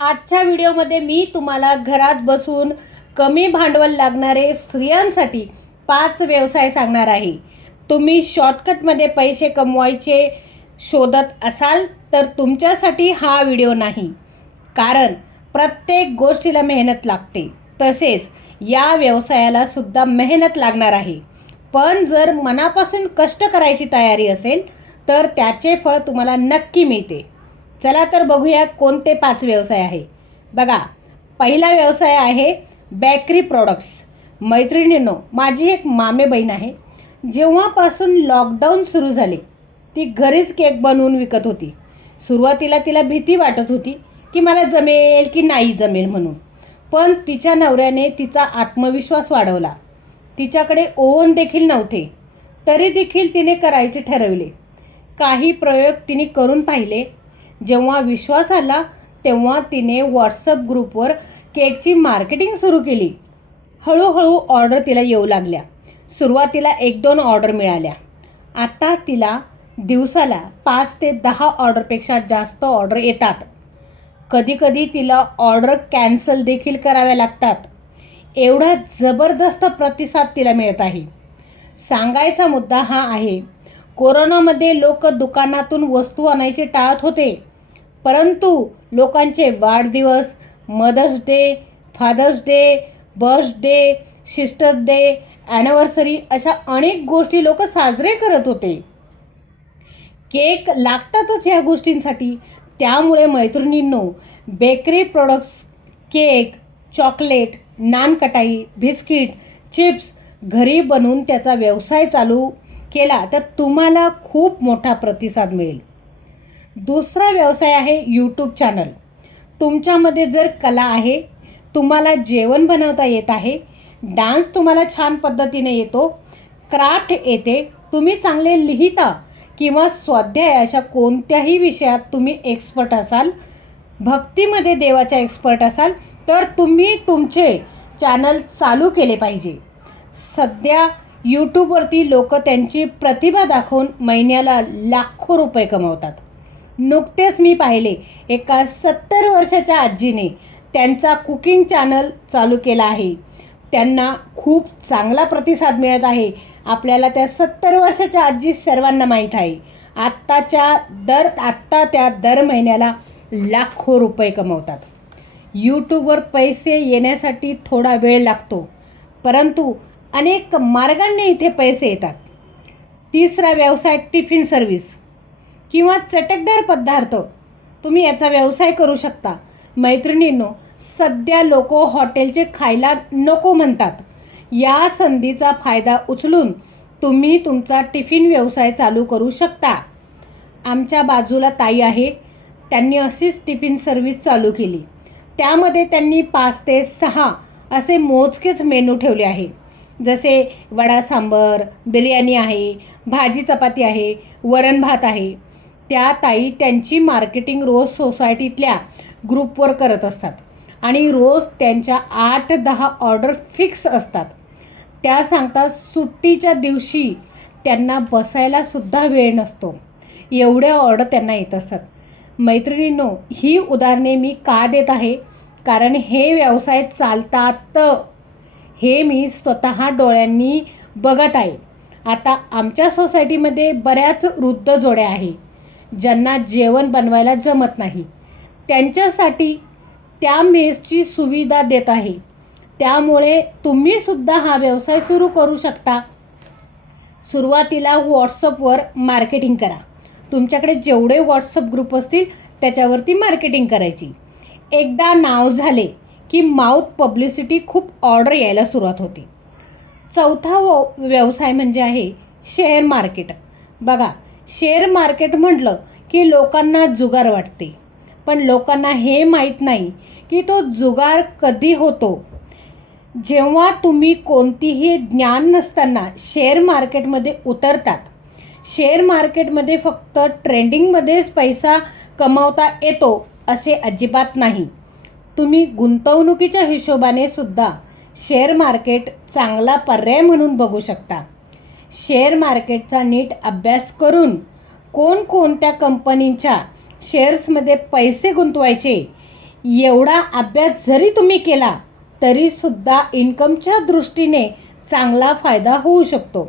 आजच्या व्हिडिओमध्ये मी तुम्हाला घरात बसून कमी भांडवल लागणारे स्त्रियांसाठी 5 व्यवसाय सांगणार आहे. तुम्ही शॉर्टकटमध्ये पैसे कमवायचे शोधत असाल तर तुमच्यासाठी हा व्हिडिओ नाही. कारण प्रत्येक गोष्टीला मेहनत लागते, तसेच या व्यवसायाला सुद्धा मेहनत लागणार आहे. पण जर मनापासून कष्ट करायची तयारी असेल तर त्याचे फळ तुम्हाला नक्की मिळते. चला तर बघूया कोणते 5 व्यवसाय आहे. बघा, पहिला व्यवसाय आहे बेकरी प्रॉडक्ट्स. मैत्रिणींनो, माझी एक मामे बहीण आहे. जेव्हापासून लॉकडाऊन सुरू झाले ती घरीच केक बनवून विकत होती. सुरुवातीला तिला भीती वाटत होती की मला जमेल की नाही जमेल म्हणून, पण तिच्या नवऱ्याने तिचा आत्मविश्वास वाढवला. तिच्याकडे ओव्हन देखील नव्हते, तरी देखील तिने करायचे ठरवले. काही प्रयोग तिने करून पाहिले. जेव्हा विश्वास आला तेव्हा तिने व्हॉट्सअप ग्रुपवर केकची मार्केटिंग सुरू केली. हळूहळू ऑर्डर तिला येऊ लागल्या. सुरुवातीला 1-2 ऑर्डर मिळाल्या. आता तिला दिवसाला 5 ते 10 ऑर्डरपेक्षा जास्त ऑर्डर येतात. कधीकधी तिला ऑर्डर कॅन्सल देखील कराव्या लागतात. एवढा जबरदस्त प्रतिसाद तिला मिळत आहे. सांगायचा मुद्दा हा आहे, कोरोनामध्ये लोक दुकानातून वस्तू आणायचे टाळत होते, परंतु लोकांचे वाढदिवस, mother's day, father's day, birthday, sister day, anniversary अशा अनेक गोष्टी लोक साजरे करत होते. केक लागतातच ह्या गोष्टींसाठी. त्यामुळे मैत्रिणींनो, bakery products, cake, chocolate, nankhatai, biscuit, chips घरी बनवून त्याचा व्यवसाय चालू केला तर तुम्हाला खूप मोठा प्रतिसाद मिळेल. दुसरा व्यवसाय आहे यूट्यूब चॅनल. तुमच्यामध्ये जर कला आहे, तुम्हाला जेवण बनवता येत आहे, डान्स तुम्हाला छान पद्धतीने येतो, क्राफ्ट येते, तुम्ही चांगले लिहिता किंवा स्वाध्याय अशा कोणत्याही विषयात तुम्ही एक्सपर्ट असाल, भक्तीमध्ये देवाच्या एक्सपर्ट असाल, तर तुम्ही तुमचे चॅनल चालू केले पाहिजे. सध्या यूट्यूबवरती लोक त्यांची प्रतिभा दाखवून महिन्याला लाखो रुपये कमवतात. नुकतेच मी पाहिले, एका 70 वर्षाच्या आजीने त्यांचा कुकिंग चॅनल चालू केला आहे. त्यांना खूप चांगला प्रतिसाद मिळत आहे. आपल्याला त्या 70 वर्षाच्या आजी सर्वांना माहीत आहे. आत्ता त्या दर महिन्याला लाखो रुपये कमवतात. यूट्यूबवर पैसे येण्यासाठी थोडा वेळ लागतो, परंतु अनेक मार्गांनी इथे पैसे येतात. तिसरा व्यवसाय टिफिन सर्व्हिस किंवा चटकदार पदार्थ. तुम्ही याचा व्यवसाय करू शकता. मैत्रिणींनो, सध्या लोक हॉटेलचे खायला नको म्हणतात. या संधीचा फायदा उचलून तुम्ही तुमचा टिफिन व्यवसाय चालू करू शकता. आमच्या बाजूला ताई आहे, त्यांनी अशीच टिफिन सर्व्हिस चालू केली. त्यामध्ये त्यांनी 5 ते 6 असे मोजकेच मेनू ठेवले आहे. जसे वडा सांबर, बिर्याणी आहे, भाजी चपाती आहे, वरण भात आहे. त्या ताई त्यांची मार्केटिंग रोज सोसायटीतल्या ग्रुपवर करत असतात आणि रोज त्यांच्या 8-10 ऑर्डर फिक्स असतात. त्या सांगतात सुट्टीच्या दिवशी त्यांना बसायलासुद्धा वेळ नसतो, एवढ्या ऑर्डर त्यांना येत असतात. मैत्रिणींनो, ही उदाहरणे मी का देत आहे, कारण हे व्यवसाय चालतात हे मी स्वतः डोळ्यांनी बघत आहे. आता आमच्या सोसायटीमध्ये बऱ्याच वृद्ध जोड्या आहे ज्यांना जेवण बनवायला जमत नाही. त्यांच्यासाठी त्या मेसची सुविधा देत आहे. त्यामुळे तुम्हीसुद्धा हा व्यवसाय सुरू करू शकता. सुरुवातीला व्हॉट्सअपवर मार्केटिंग करा. तुमच्याकडे जेवढे व्हॉट्सअप ग्रुप असतील त्याच्यावरती मार्केटिंग करायची. एकदा नाव झाले की माउथ पब्लिसिटी खूप ऑर्डर यायला सुरुवात होते. चौथा व्यवसाय म्हणजे आहे शेअर मार्केट. बघा, शेअर मार्केट म्हटलं की लोकांना जुगार वाटते, पण लोकांना हे माहीत नाही की तो जुगार कधी होतो. जेव्हा तुम्ही कोणतीही ज्ञान नसताना शेअर मार्केटमध्ये उतरतात. शेअर मार्केटमध्ये फक्त ट्रेंडिंगमध्येच पैसा कमावता येतो असे अजिबात नाही. तुम्ही गुंतवणुकीच्या हिशोबाने सुद्धा शेअर मार्केट चांगला पर्याय म्हणून बघू शकता. शेअर मार्केटचा नीट अभ्यास करून कोणकोणत्या कंपनींच्या शेअर्समध्ये पैसे गुंतवायचे एवढा अभ्यास जरी तुम्ही केला तरीसुद्धा इन्कमच्या दृष्टीने चांगला फायदा होऊ शकतो.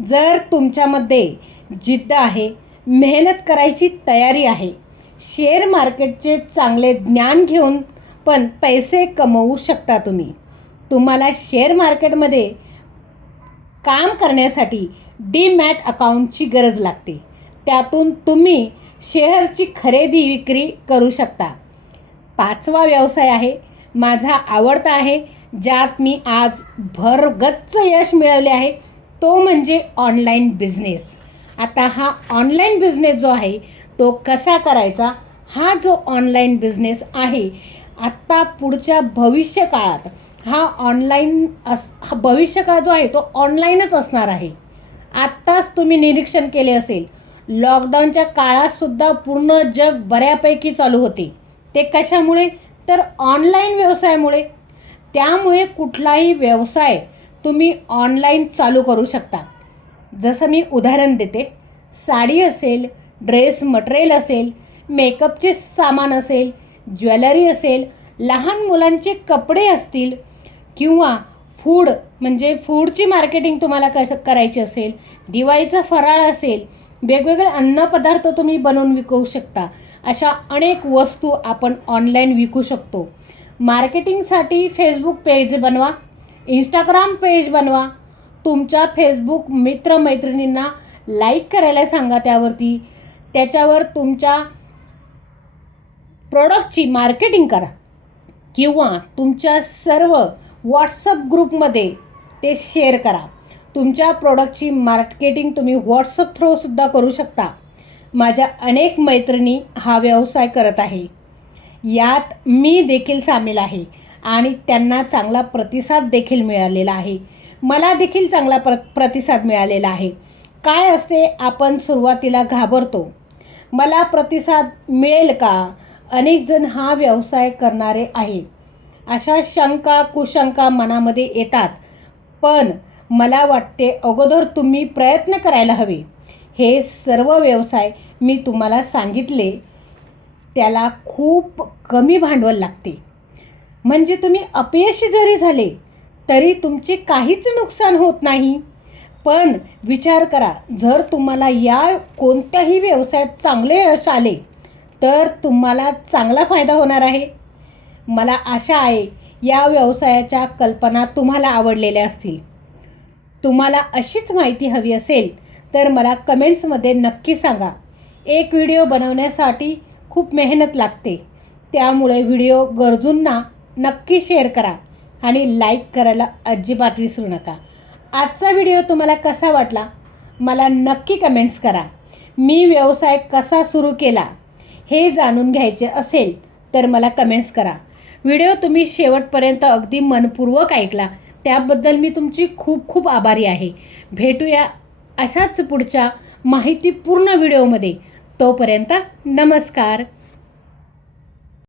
जर तुमच्यामध्ये जिद्द आहे, मेहनत करायची तयारी आहे, शेअर मार्केटचे चांगले ज्ञान घेऊन पण पैसे कमवू शकता तुम्ही. तुम्हाला शेअर मार्केटमध्ये काम करण्यासाठी डीमॅट अकाउंटची गरज लागते. त्यातून तुम्ही शेअरची खरेदी विक्री करू शकता. 5वा व्यवसाय आहे, माझा आवडता आहे, ज्यात मी आज भरगच्च यश मिळवले आहे, तो म्हणजे ऑनलाईन बिझनेस. आता हा ऑनलाईन बिझनेस जो आहे तो कसा करायचा, हा जो ऑनलाईन बिझनेस आहे आत्ता पुढच्या भविष्य काळात हा भविष्यकाळ जो आहे तो ऑनलाईनच असणार आहे. आत्ताच तुम्ही निरीक्षण केले असेल, लॉकडाऊनच्या काळातसुद्धा पूर्ण जग बऱ्यापैकी चालू होते. ते कशामुळे? तर ऑनलाईन व्यवसायामुळे. त्यामुळे कुठलाही व्यवसाय तुम्ही ऑनलाईन चालू करू शकता. जसं मी उदाहरण देते, साडी असेल, ड्रेस मटेरियल असेल, मेकअपचे सामान असेल, ज्वेलरी असेल, लहान मुलांचे कपडे असतील किंवा फूड म्हणजे फूडची मार्केटिंग तुम्हाला करायची असेल, दिवाळीचा फराळ असेल, वेगवेगळे अन्नपदार्थ तुम्ही बनवून विकू शकता. अशा अनेक वस्तू आपण ऑनलाईन विकू शकतो. मार्केटिंगसाठी फेसबुक पेज बनवा, इंस्टाग्राम पेज बनवा. तुमच्या फेसबुक मित्रमैत्रिणींना लाईक करायला सांगा. त्याच्यावर तुमच्या प्रोडक्टची मार्केटिंग करा किंवा तुमच्या सर्व व्हॉट्सअप ग्रुपमध्ये ते शेअर करा. तुमच्या प्रोडक्टची मार्केटिंग तुम्ही व्हॉट्सअप थ्रूसुद्धा करू शकता. माझ्या अनेक मैत्रिणी हा व्यवसाय करत आहे, यात मी देखील सामील आहे आणि त्यांना चांगला प्रतिसाद देखील मिळालेला आहे. मला देखील चांगला प्रतिसाद मिळालेला आहे. काय असते, आपण सुरुवातीला घाबरतो, मला प्रतिसाद मिळेल का, अनेक जण हा व्यवसाय करणारे आहे, अशा शंका कुशंका मनामध्ये येतात. पण मला वाटते अगोदर तुम्ही प्रयत्न करायला हवे. हे सर्व व्यवसाय मी तुम्हाला सांगितले त्याला खूप कमी भांडवल लागते. म्हणजे तुम्ही अपयशी जरी झाले तरी तुमचे काहीच नुकसान होत नाही. पण विचार करा, जर तुम्हाला या कोणत्याही व्यवसायात चांगले यश आले तर तुम्हाला चांगला फायदा होणार आहे. मला आशा आहे या व्यवसायाच्या कल्पना तुम्हाला आवडलेल्या असतील. तुम्हाला अशीच माहिती हवी असेल तर मला कमेंट्समध्ये नक्की सांगा. एक व्हिडिओ बनवण्यासाठी खूप मेहनत लागते, त्यामुळे व्हिडिओ गरजूंना नक्की शेअर करा आणि लाईक करायला अजिबात विसरू नका. आजचा व्हिडिओ तुम्हाला कसा वाटला मला नक्की कमेंट्स करा. मी व्यवसाय कसा सुरू केला हे जाणून घ्यायचे असेल तर मला कमेंट्स करा. व्हिडिओ तुम्ही शेवटपर्यंत अगदी मनपूर्वक ऐकला त्याबद्दल मी तुमची खूप खूप आभारी आहे. भेटूया अशाच पुढच्या माहितीपूर्ण व्हिडिओमध्ये. तोपर्यंत नमस्कार.